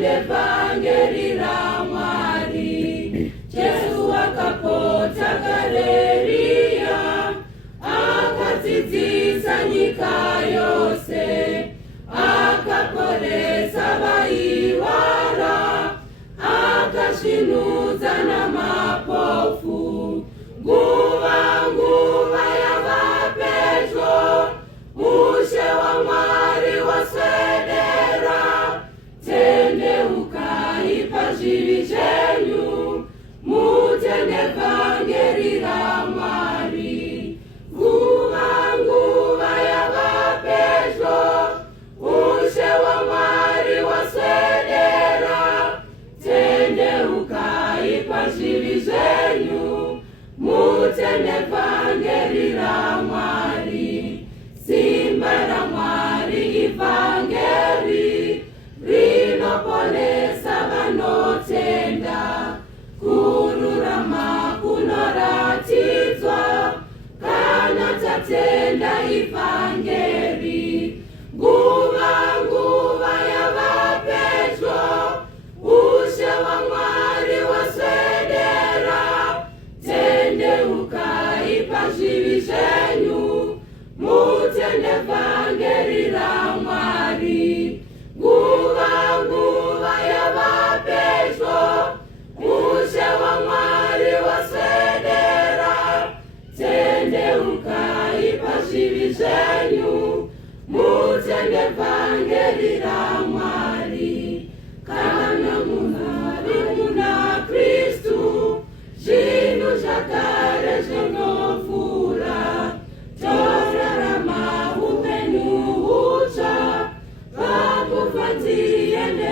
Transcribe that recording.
tende vangeri la Mwari. Jesu akapotakareria akadzidzisa nyika yose, akaporesa vaiwara, akasvinudza namapofu. Nguva yavapedyo, ushe wa Mwari waswedera. Tendeukai pazvivi zvenyu, mutende vangeri la Mwari. Nguva yavapedyo, ushe wa Mwari waswedera. Tendeukai pazvivi zvenyu, mutende vangeri la Mwari. Simba la Mwari ivangeri, rinoponesa vanotenda. Kururama kunoratidzwa kana tatenda ivangeri. Nguva yavapedyo, ushe wa Mwari waswedera. Tendeukai pazvivi zvenyu, mutende vangeri la Mwari. Nguva yavapedyo, ushe wa Mwari waswedera. Tendeukai pazvivi zvenyu, mutende vangeri la Mwari. Kana munhu ari muna Kristu, zvinhu zvakare zvinofura. Torarama upenyu hutsva, pakufa tiende